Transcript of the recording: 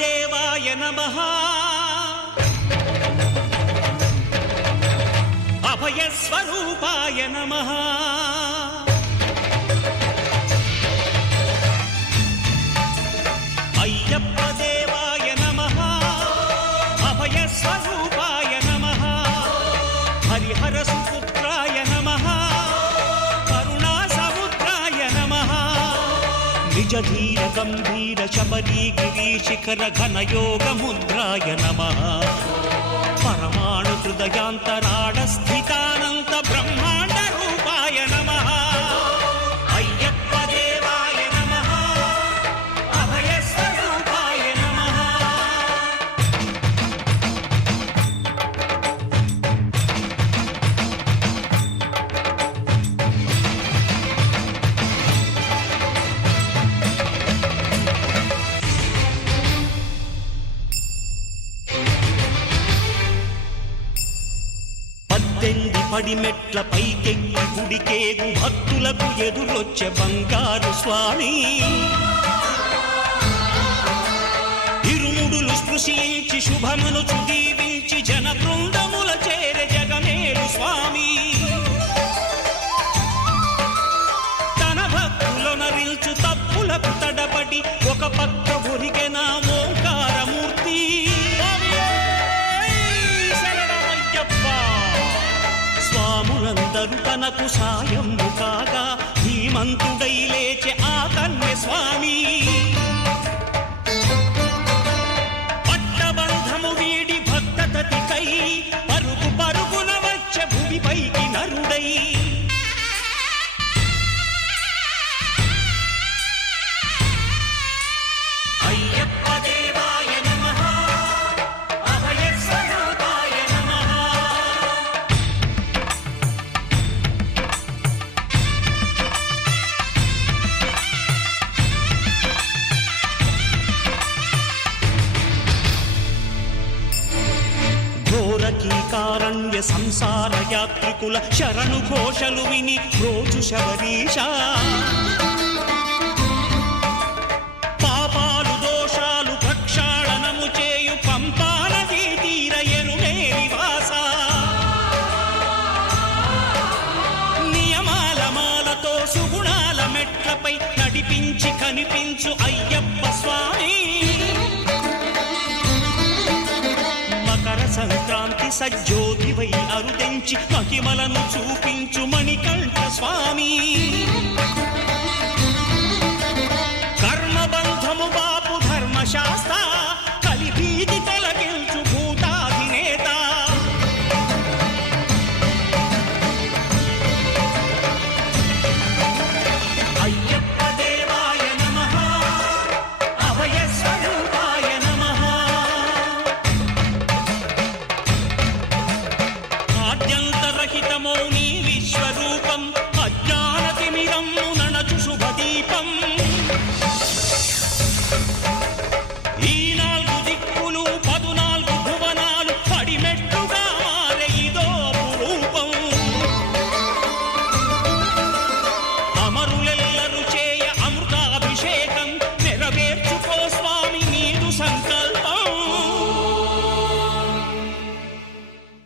దేవాయ నమః అభయ స్వరూపాయ నమః అయ్యప్ప దేవాయ నమః అభయ స్వరూపాయ నమః హరిహర సుపుత్రాయ నమః కరుణా సముద్రాయ నమః నిజ ధీర గంభీర శబరీ గిరీశిఖర ఘనయోగ ముద్రాయ నమః పరమాణు హృదయాంతరాడ స్థితానంత బ్రహ్మాండ రూపాయ నమః అయ్యప్ప దేవాయ నమః అభయ స్వరూపాయ నమః పడిమెట్ల పైకెక్కి గుడికేగు భక్తులకు ఎదురొచ్చే బంగారు స్వామి ఇరుముడులు స్పృశించి శుభమనుచు దీవించి జన బృందముల చేరే జగమేలు స్వామి తన భక్తులనరిల్చు తప్పులకు తడబడి ఒక పక్క ఒరిగెన ఓంకారమూర్తి స్వాములందరూ తనకు సాయము కాగా ధీమంతుడై లేచే ఆ కన్య స్వామి పట్టబంధము వీడి భక్తతతికై పరుగు పరుగున వచ్చే భూమిపైకి నరుడై అయ్యప్ప దేవాయ నమః అభయ స్వరూపాయ నమః కారణ్య సంసార యాత్రికుల శరణు ఘోషలు విని రోజు శబరీష పాపాలు దోషాలు ప్రక్షాళనము చేయు పంపానదీ తీరయను మేలివాస నియమాల మాలతో సుగుణాల మెట్లపై నడిపించి కనిపించు అయ్యప్ప స్వామి సంక్రాంతి సజ్జోతివై అరుదెంచి మహిమలను చూపించు మణికంఠ స్వామి కర్మబంధము బాపు ధర్మశాస్త్ర